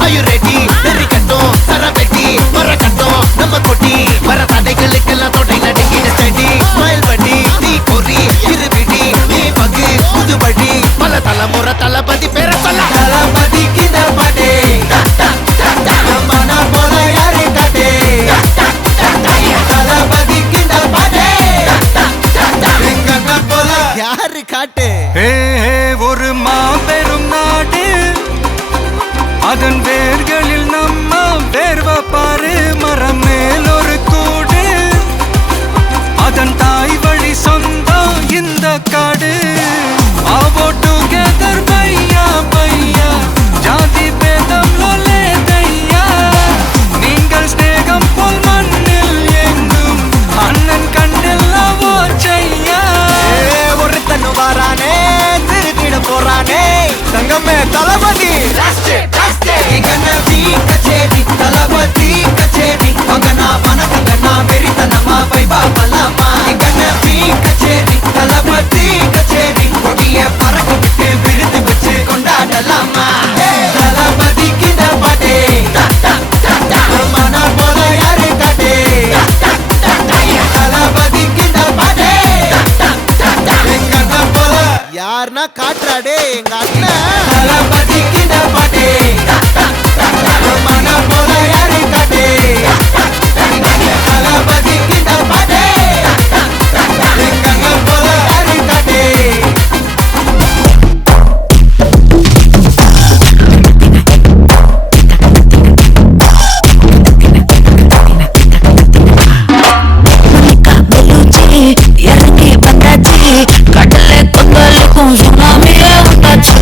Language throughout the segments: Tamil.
Are you ready? Very katon, Sara Betty, Mara katon, Nama Koti, Mara Tade Kalikala Tote Nadi steady, smile buddy, Ni Kori, Iribidi, Ni Bagi, Udu buddy, Mala Tala Mora Tala Badi Pera Tala, Tala Badi Kinda Bade, Mana Bola Yari Kade, Tala Badi Kinda Bade, Ringana Bola Yari Kade. Hey, ஒரு மாபெரும் நாடு அதன் வேர்களில் நம்ம வேர்வ பாரு மரம் மேல் ஒரு கூடு அதன் தாய் வழி சொந்தம் இந்த காடு ஆவோ டுகெதர் பையா பையா ஜாதி பேதம் லோலே தையா நீங்கள் ஸ்நேகம் போல் மண்ணில் எங்கும் அண்ணன் கண்டெல்லவோ செய்யா ஒரு தன்னு வாரானே திருத்திட போறானே தங்கமே தளபதி கண்ணவி கச்சேரி தளபதி கச்சேரி மகனா வனகங்கனா வெறித்தனமா வைபா பலமா கண்ணவி கச்சேரி தளபதி கச்சேரி கொடிய பறக்க விட்டு விருது வச்சு கொண்டாடலாமா தளபதி கிட்ட பாட்டே மன போல யாரு காட்டே தளபதி கிட்ட பாட்டே எங்க அண்ணன் போல யாருன்னா காட்டுறாடே எங்க அண்ணன் தளபதி கிட்ட பாட்டே மன போல யாரு காட்டே தளபதி கிட்ட பாட்டே எங்க அண்ணன் போல யாரு காட்டே இறங்கி வந்தாச்சு கடலை கொந்தலுக்கும் சுனாமியே வந்தாச்சு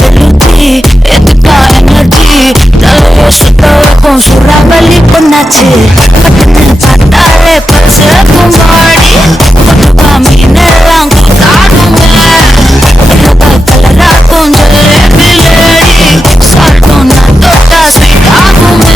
வெளுச்சி எதுக்கா எனர்ஜி தலையை சுத்த வைக்கும் சுறாவளி பொண்ணாச்சு பார்த்தாலே பசக்கும் பாடி மீனெல்லாம் கூத்தாடுங்க கலராக்கும் ஜலேபி லேடி சால்ட்டும் நான் தொட்டா ஸ்வீட் ஆகுங்க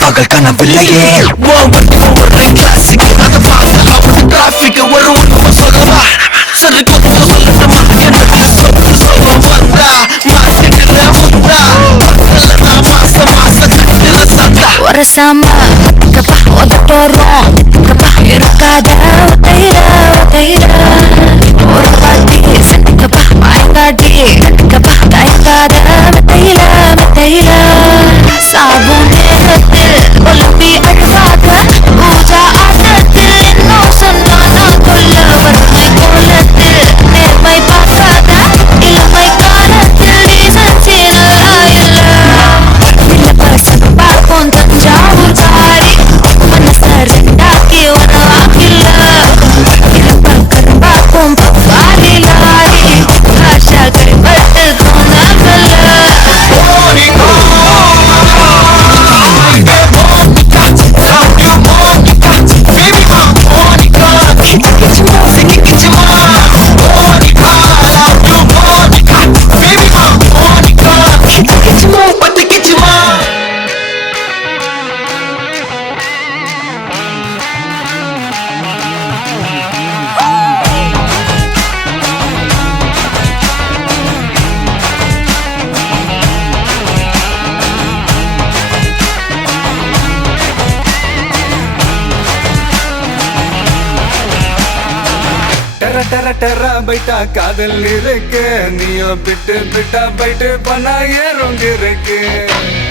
பகல் கனவில்லையே ஒரு கிளாசிக் அந்த பாச அவன் டிராபிக் ஒரு உண்மை சொல்லவா சரி கொஞ்சம் சொல்லட்டுமா வந்தா மாசிக்கிற முந்தா மாச கட்டில சந்தா ஒரு சாமா உதட்டோரம் இருக்காத ஒரு பாட்டி மாயங்காட்டி தயங்காத மெத்தையில சாபும் நேரத்தில் ஒலிம்பி அழுவாத பூஜா ஆட்டத்தில் இன்னும் டெர டெர டெர பைட்டா காதல் இருக்கு நீயோ பிட்டு பிட்டா பைட்டு பண்ணா ஏறும் இருக்கு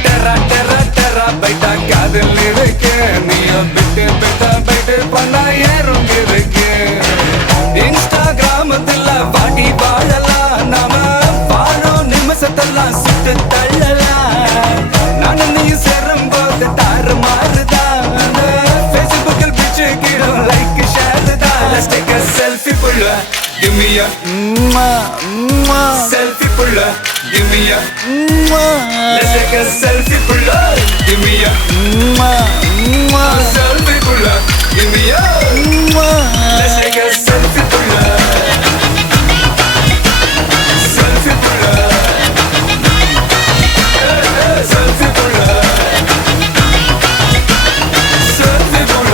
டெர டெர டெர பைட்டா காதல் இருக்கு நீயோ பிட்டு பிட்டா பைட்டு பண்ணா ஏறும் இருக்கு இன்ஸ்டாகிராமத்துல பாட்டி வாழலாம் நாம வாழும் நிமிஷத்தெல்லாம் சுட்டு தள்ளலாம் நானும் நீயும் சேரும் போது தாறு மாறுதான் Facebookல் பிச்சு கீழும் லைக் ஷேர் தான் Let's take a selfie புள்ள Give me a selfie புள்ள Give me a Let's take a selfie புள்ள Give me a selfie புள்ள Give me a Let's take a selfie புள்ள Selfie புள்ள Selfie புள்ள Selfie புள்ள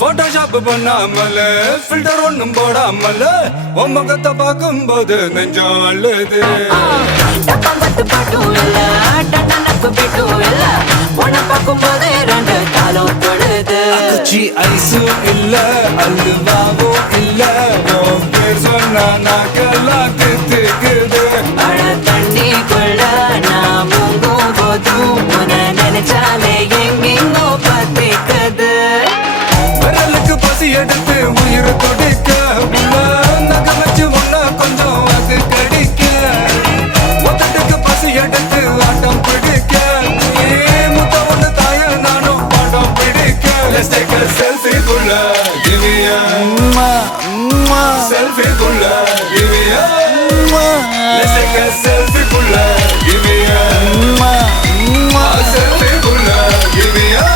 போட்டோஷாப் பண்ணாமல ஃபில்டர் ஒண்ணும் போடாமல உன் முகத்தை பார்க்கும்போது நெஞ்சம் அழுது டப்பம்பட்டு பாட்டும் இல்ல டட்டனப்பு பிட்டும் இல்ல உன்னை பார்க்கும்போது ரெண்டு காலம் தொழுது குச்சி ஐஸும் இல்ல அல்வாவும் இல்ல உன் பேர் சொன்னா நாக்கெல்லாம் தித்துக்குது மழை தண்ணிக்குள்ள நான் முங்கும் போதும் உன்னை நினைச்சாலே எங்கெங்கோ பத்திக்குது விரலுக்கு பசி எடுத்து உயிர் கொடுக்க உள்ள நகை வச்சு ஒன்னா கொஞ்சம் அது கடிக்க மொத்தத்துக்கு பசி எடுத்து ஆட்டம் பிடிக்க முத்த ஒண்ணு தாய நானும் பாடம் பிடிக்க Let's take a selfie புள்ள Give me a selfie புள்ள Give me a Let's take a selfie புள்ள Give me a selfie புள்ள Give me a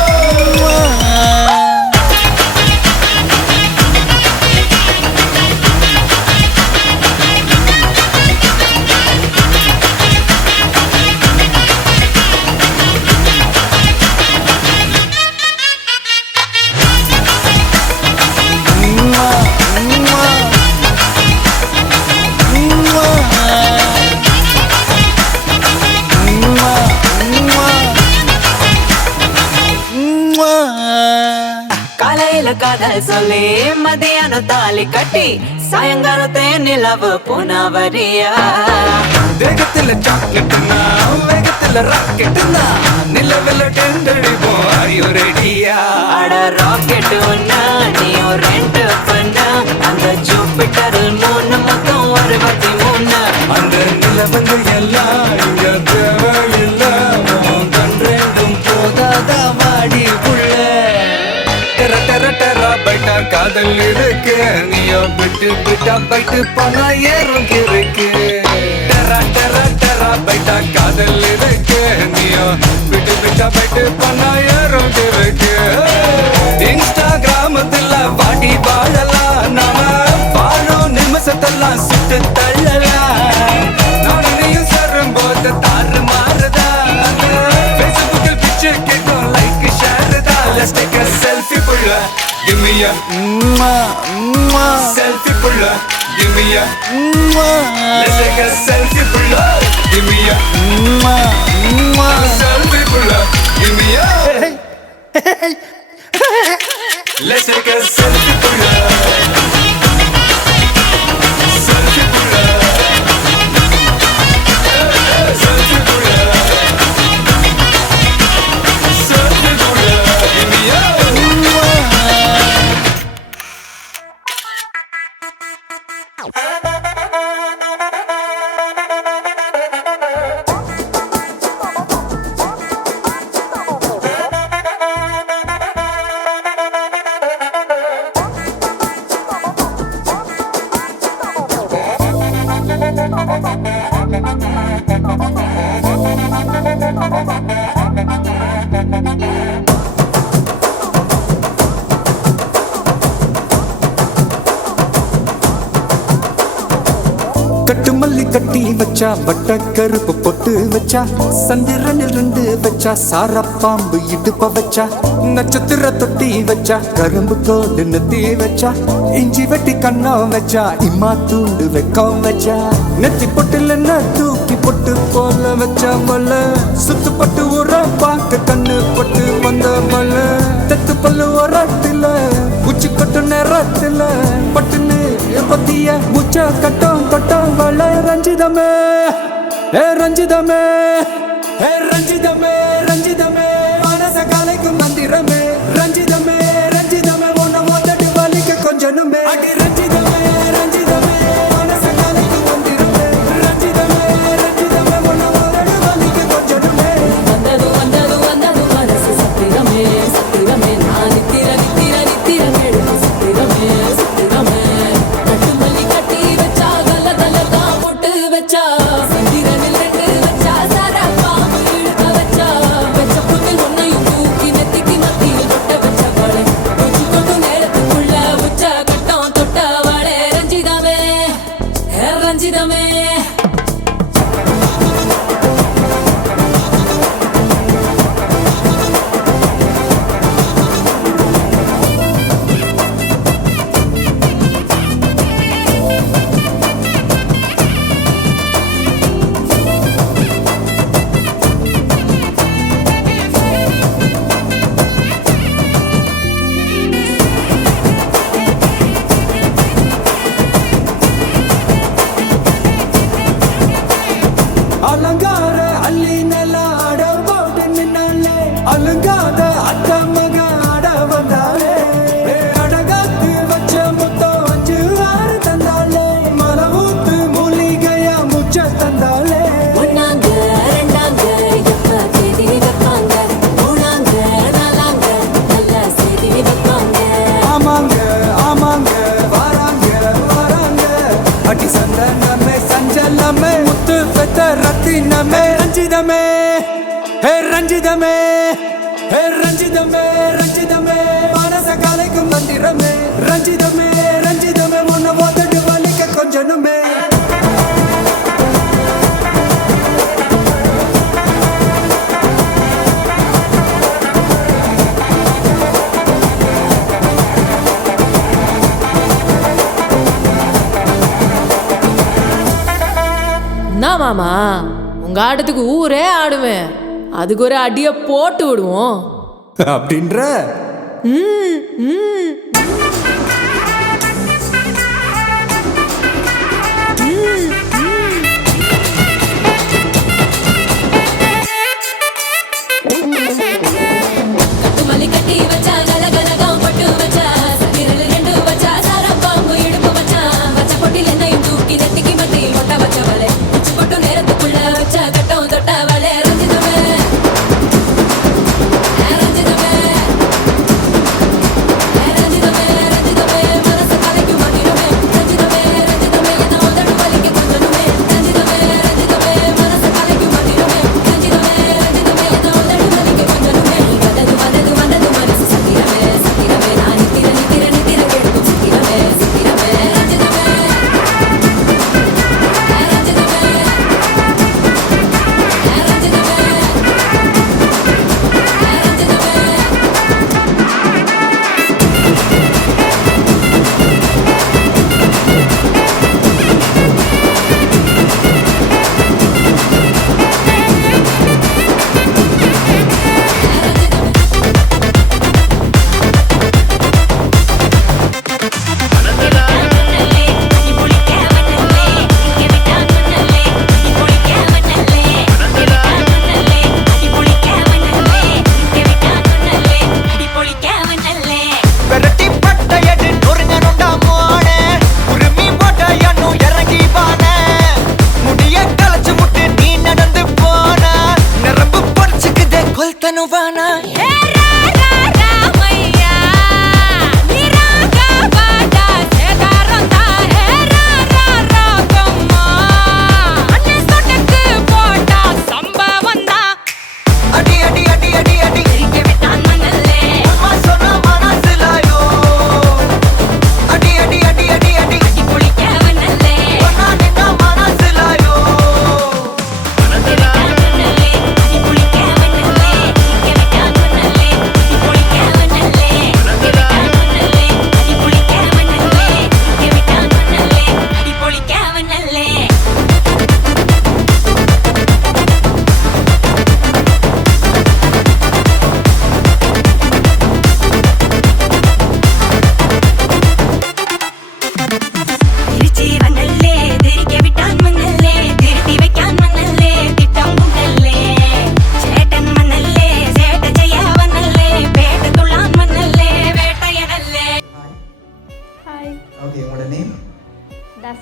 காலையில காதல் சொல்லி மதியானம் தாலி கட்டி சாயங்காலத்தே நிலவு புனவரியா தேகத்துல சாக்லேட்னா வேகத்துல ராக்கெட்னா நிலவில் டெண்டடிப்போம் ஐயோ ரெடியா அட ராக்கெட் ஒண்ணா நீயும் ரெண்டு பண்ணா அந்த ஜூபிட்டரில் 3 மொத்தம் 63 அந்த நிலவங்க எல்லாம் இங்க தேவையில்லை உன் கண் ரெண்டும் போதாதா வாடி புள்ள டெர டெர டெர பைட்டா காதல் இருக்கு நீயோ விட்டு விட்டா பைட்டு பண்ணா ஏறும் இருக்கு டெர டெர டெர பைட்டா காதல் இருக்கு நீயோ விட்டு விட்டா பைட்டு பண்ணா ஏறும் இருக்கு இன்ஸ்டாகிராமத்துல வாடி வாழலாம் நாம வாழும் நிமிஷத்தெல்லாம் சுட்டு தள்ளலாம் நானும் நீயும் சேரும் போது தாறு மாறுதா Facebookல் பிச்சு கேட்கும் லைக் ஷேர் தான் Let's take a selfie புள்ள Give me a selfie புள்ள Give me a Let's take a selfie புள்ள Give me a selfie புள்ள Give me a Let's take a selfie புள்ள Selfie புள்ள Selfie புள்ள Selfie புள்ள Give me a கட்டு மல்லி கட்டி வச்சா வட்ட கருப்பு பொட்டு வச்சா சந்திரனில் 2 வச்சா சார பாம்பு இடுப்ப வச்சா நட்சத்திர தொட்டி வச்சா கரும்பு தோடு நெத்தி வச்சா இஞ்சி வெட்டி கண்ணம் வச்சா இம்மா தூண்டு வெக்கம் வச்சா நெத்தி பொட்டுல தூக்கி பொட்டு போல வச்சா மல்ல சுத்து பட்டு உர பாக்க கண்ணு பொட்டு வந்த மல்ல தெத்து பல்லு உரத்துல உச்சி கொட்டு நேரத்துல பட்டுன்னு பத்திய முச்ச கட்டம் கட்டம் வள ரஞ்சிதமே ஏ ரஞ்சிதமே ஏ ரஞ்சிதமே ரஞ்சிதமே மனச கலைக்கும் மந்திரமே ரஞ்சிதமே ரஞ்சிதமே உன்னை மொத்தட்டு வலிக்க கொஞ்சனுமே அடி ரஞ்சிதமே ரஞ்சிதமே மனச கலைக்கும் மந்திரமே ரஞ்சிதமே ரஞ்சிதமே உன்னை மொத்தட்டு வலிக்க கொஞ்சனுமே வந்தது வந்தது வந்தது மனசு சத்திரமே சத்திரமே நான் நித்திர நித்திர நித்திர கேடு சத்திரமே சத்திரமே கட்டு மல்லி கட்டி வச்சா கல்ல கல்ல தான் போட்டு வச்சா சந்திரனில் 2 வச்சா சார பாம்பு இழுக்க வச்சா வச்ச புட்டில் ஒன்னையும் தூக்கி நெத்திக்கு மத்தியில் தொட்ட வச்ச வாழை உச்சி கொண்டு நேரத்துக்குள்ள உச்ச கட்டம் தொட்ட வாழை ரஞ்சிதமே ரஞ்சிதமே அலங்கார அள்ளி நல்ல ஆட போட்டு நின்னாலே அலங்காத அத்த மக ஆட வந்தாலே அடகாத்து வச்ச முத்தம் 5 6 தந்தாலே மலை ஊத்து மூலிகையா முச்ச தந்தாலே ஒன்னாங்க ரெண்டாங்க எப்ப தேதி வைப்பாங்க மூணாங்க நாலாங்க நல்ல செய்தி வைப்பாங்க ஆமாங்க ஆமாங்க வராங்க வராங்க அடி சந்தனமே சஞ்சலமே முத்து பெத்த ரத்தினமே ரஞ்சிதமே ஹே ரஞ்சிதமே ஹே ரஞ்சிதமே ரஞ்சிதமே மனச கலைக்கும் மந்திரமே ரஞ்சிதமே ரஞ்சிதமே உன்னை மொத்தட்டு வலிக்க கொஞ்சனுமே என்ன மாமா உங்க ஆட்டத்துக்கு ஊரே ஆடுவேன் அதுக்கு ஒரு அடிய போட்டு விடுவோம் அப்படின்ற ம், ம். கட்டுமல்லி கட்டி வச்சா கலகலகம் பட்டு வச்சா சந்திரனில் 2 வச்சா சார பாம்பு இடுப்பு வச்சா வச்ச பொட்டில் என்னையும் தூக்கி நெத்திக்கு மத்தியில் ஒட்ட வச்ச வலை உச்சி கொட்டு நேரத்துக்குள்ள வச்ச கட்டம் தொட்ட வலை ரஞ்சிதமே ரஞ்சிதமே ரஞ்சிதமே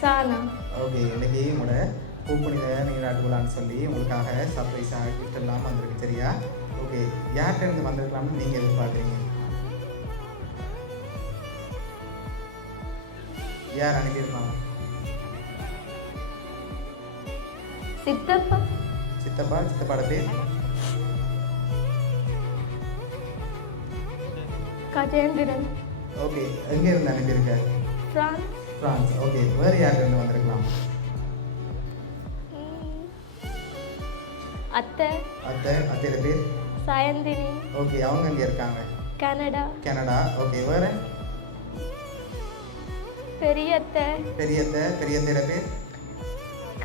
சானா. ஓகே, இன்னைக்கு உங்களோட பூப்புனித நீராட்டுவிழான்னு சொல்லி உங்களுக்காக சர்ப்ரைஸாக கிஃப்ட் எல்லாம் வந்திருக்கு சரியா? ஓகே, யார்கிட்ட இருந்து வந்திருக்கலாம்னு நீங்கள் எதிர்பார்க்குறீங்க? யார் அனுப்பியிருப்பாங்க? சித்தப்பா. சித்தப்பாட பேர்? கஜேந்திரன். ஓகே, எங்கே இருந்து அனுப்பியிருக்க? பிரான்ஸ். ஓகே, வேறு யார்கிட்ட இருந்து வந்திருக்கலாம்? அத்தையோட பேர்? சயந்தினி. ஓகே, அவங்க எங்கே இருக்காங்க? கனடா. ஓகே, வேறு? பெரியத்தையோட பேர்?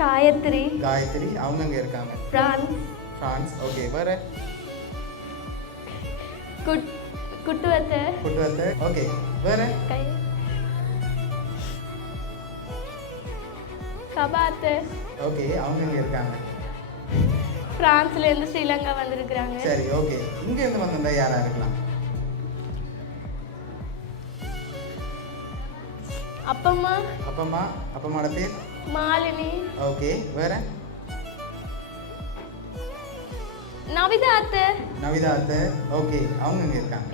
காயத்ரி. அவங்க எங்கே இருக்காங்க? பிரான்ஸ். ஓகே, வேறு? குட்டுவத்தை. ஓகே, வேறு? கபாத்து. ஓகே, அவங்க எங்கே இருக்காங்க? பிரான்ஸ்ல இருந்து ஸ்ரீலங்கா வந்திருக்காங்க. சரி, ஓகே, இங்க இருந்து வந்திருந்தா யாரா இருக்கலாம்? அப்பம்மாவோட பேர்? மாலினி. ஓகே, வேற? நவிதா அத்தை. ஓகே, அவங்க எங்க இருக்காங்க?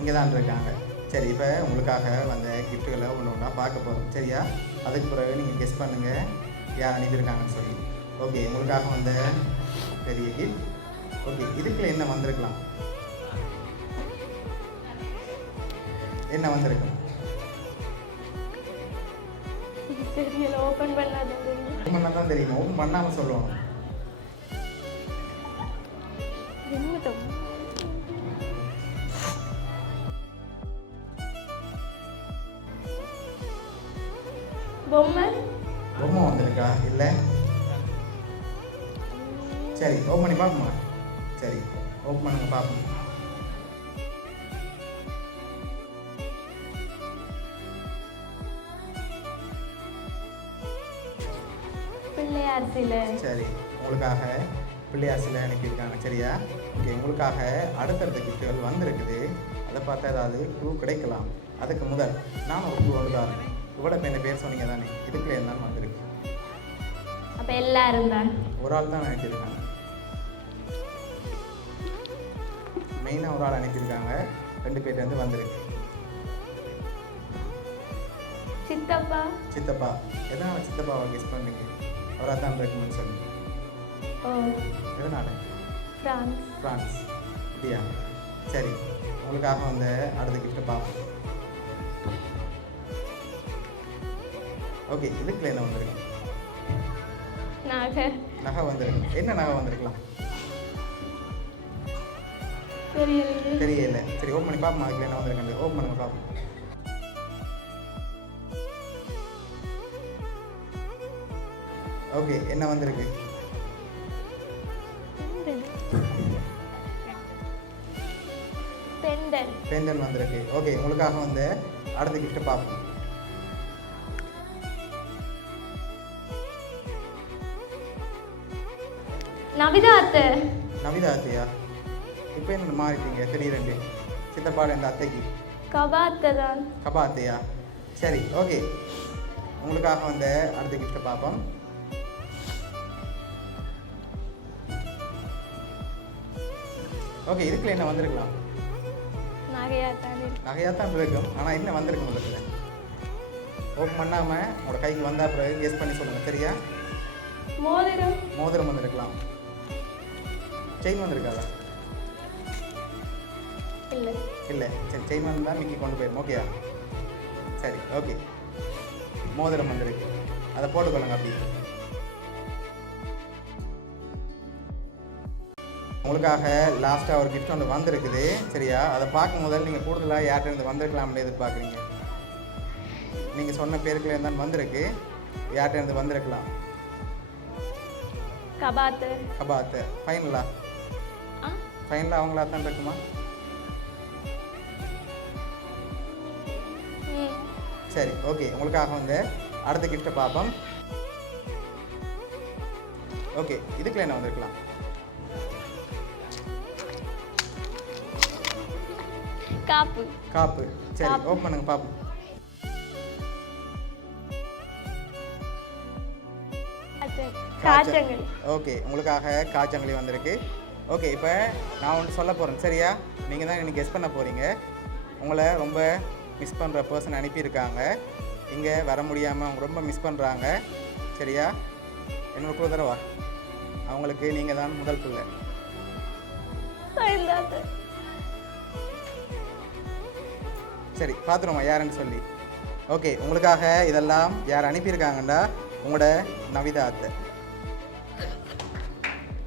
இங்க தான் இருக்காங்க. சரி, இப்போ உங்களுக்காக வந்த கிஃப்ட்டுகளை ஒன்று பார்க்க போகிறோம் சரியா? அதுக்கு பிறகு நீங்கள் கெஸ் பண்ணுங்க யார் அனுப்பியிருக்காங்கன்னு சொல்லி. ஓகே, உங்களுக்காக வந்த பெரிய கிஃப்ட். ஓகே, இதுக்குள்ள என்ன வந்திருக்கலாம்? என்ன வந்திருக்கும்? தெரியல, ஓபன் பண்ணாதான் தெரியும். ஓபன் பண்ணாமல் சொல்லுவோம். பொம்மை வந்திருக்கா? இல்லை. சரி, ஓப்பன் பண்ணி பார்ப்போமா? சரி, ஓப்பன் பண்ணுங்க பார்ப்போம். பிள்ளையார் சிலை. சரி, உங்களுக்காக பிள்ளையார் சிலை அனுப்பியிருக்காங்க சரியா? ஓகே, உங்களுக்காக அடுத்தடுத்த கிஃப்ட்டுகள் வந்திருக்குது. அதை பார்த்தா ஏதாவது க்ளூ கிடைக்கலாம். அதுக்கு முதல் நான் ஒரு க்ளூ வந்துதான் இவ்வளோ என்ன பேர் சொன்னீங்க தானே, இதுக்குள்ள என்னன்னு வந்திருக்கு? அப்போ எல்லாரும் தான் ஒரு ஆள் தான் அனுப்பியிருக்காங்க. மெயினாக ஒரு ஆள் அனுப்பியிருக்காங்க. 2 பேர்லேருந்து வந்திருக்கு. சித்தப்பா. எதனால் சித்தப்பாவை கெஸ் பண்ணீங்க? அவராக தான் இருக்குன்னு சொல்லி. எதனால்? பிரான்ஸ். அப்படியா? சரி, உங்களுக்காக வந்து அடுத்த கிஃப்ட்டை பார்ப்போம். ஓகே, இதுக்குள்ள என்ன வந்திருக்கு? நகை வந்திருக்கு. என்ன நகை வந்திருக்கலாம்? தெரியல. சரி, ஓப்பன் பண்ணி பார்ப்போம். அதுக்குள்ள என்ன வந்திருக்கு? ஓப்பன் பண்ணுங்க பார்ப்போம். ஓகே, என்ன வந்திருக்கு? பெண்டன் வந்திருக்கு. ஓகே, உங்களுக்காக வந்து அடுத்த கிஃப்ட்டை பார்ப்போம். நவிதா அத்தையா? இப்போ என்ன மாறிட்டீங்க திடீரெண்டு? சித்தப்பாடு இந்த அத்தைக்கு கபாத்தையா? சரி, ஓகே, உங்களுக்காக வந்து அடுத்த கிஃப்ட்டை பார்ப்போம். ஓகே, இதுக்குள்ள என்ன வந்திருக்கலாம்? நகையாத்தான் இருக்கும். ஆனால் என்ன வந்திருக்கும்? முதல்ல ஓப்பன் பண்ணாமல் உங்களோட கைக்கு வந்தா பிறகு கெஸ் பண்ணி சொல்லுங்கள் சரியா? மோதிரம் வந்திருக்கலாம். செயின் வந்திருக்காதா? இல்லை. சரி, செயின் வந்தால் மிக்கி கொண்டு போயிடும். ஓகேயா? சரி, ஓகே, மோதிரம் வந்திருக்கு. அதை போட்டுக்கொள்ளுங்க. அப்படி உங்களுக்காக லாஸ்ட்டாக ஒரு கிஃப்ட் ஒன்று வந்திருக்குது சரியா? அதை பார்க்கும் முதல்ல நீங்கள் கூடுதலாக யார்கிட்ட இருந்து வந்திருக்கலாம்னு எதிர்பார்க்குறீங்க? நீங்கள் சொன்ன பேருக்குள்ள இருந்தாலும் வந்திருக்கு. யார்கிட்ட இருந்து வந்திருக்கலாம்? கபாத்து. ஃபைனலாக அவங்களா தான் இருக்குமா? சரி, ஓகே, உங்களுக்காக வந்து அடுத்த கிஃப்ட்டை பார்ப்போம். ஓகே, இதுக்குள்ள என்ன வந்திருக்கலாம்? காப்பு. சரி, ஓப்பன் பண்ணுங்க பார்ப்போம். காய்ச்சங்கல். ஓகே, உங்களுக்காக காய்ச்சங்களி வந்திருக்கு. ஓகே, இப்போ நான் ஒன்று சொல்ல போகிறேன், சரியா? நீங்கள் தான் எனக்கு கெஸ் பண்ண போகிறீங்க. உங்களை ரொம்ப மிஸ் பண்ணுற பர்சன் அனுப்பியிருக்காங்க. இங்கே வர முடியாமல் அவங்க ரொம்ப மிஸ் பண்ணுறாங்க, சரியா? என்னோட கூட தடவா அவங்களுக்கு நீங்கள் தான் முதல் பிள்ளை. சரி, பார்த்துருமா யாருன்னு சொல்லி. ஓகே, உங்களுக்காக இதெல்லாம் யார் அனுப்பியிருக்காங்கண்டா உங்களோட நவிதா அத்தை,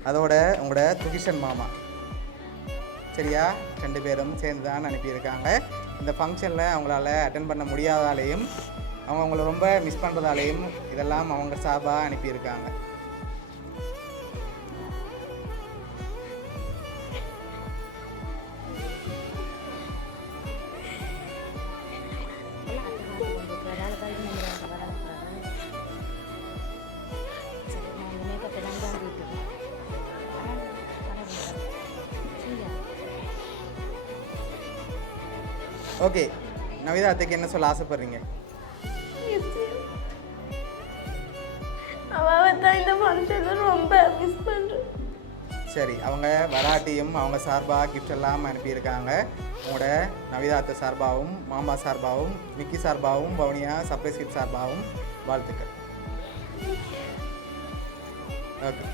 அதோட உங்களோட துகிஷன் மாமா, சரியா? 2 பேரும் சேர்ந்து தான் அனுப்பியிருக்காங்க. இந்த ஃபங்க்ஷனில் அவங்களால அட்டன் பண்ண முடியாதாலேயும் அவங்க அவங்கள ரொம்ப மிஸ் பண்ணுறதாலேயும் இதெல்லாம் அவங்க சார்பாக அனுப்பியிருக்காங்க. ஓகே, நவிதா அத்தைக்கு என்ன சொல்ல ஆசைப்படுறீங்க? அவ தான் இந்த ஃபங்க்ஷனில் ரொம்ப மிஸ் பண்ணுறேன். சரி, அவங்க வராட்டியும் அவங்க சார்பாக கிஃப்ட் எல்லாம் அனுப்பியிருக்காங்க. உங்களோட நவிதா அத்தை சார்பாகவும் மாமா சார்பாகவும் விக்கி சார்பாகவும் பவுனியா சர்ப்ரைஸ் கிஃப்ட் சார்பாகவும் வாழ்த்துக்கள். ஓகே.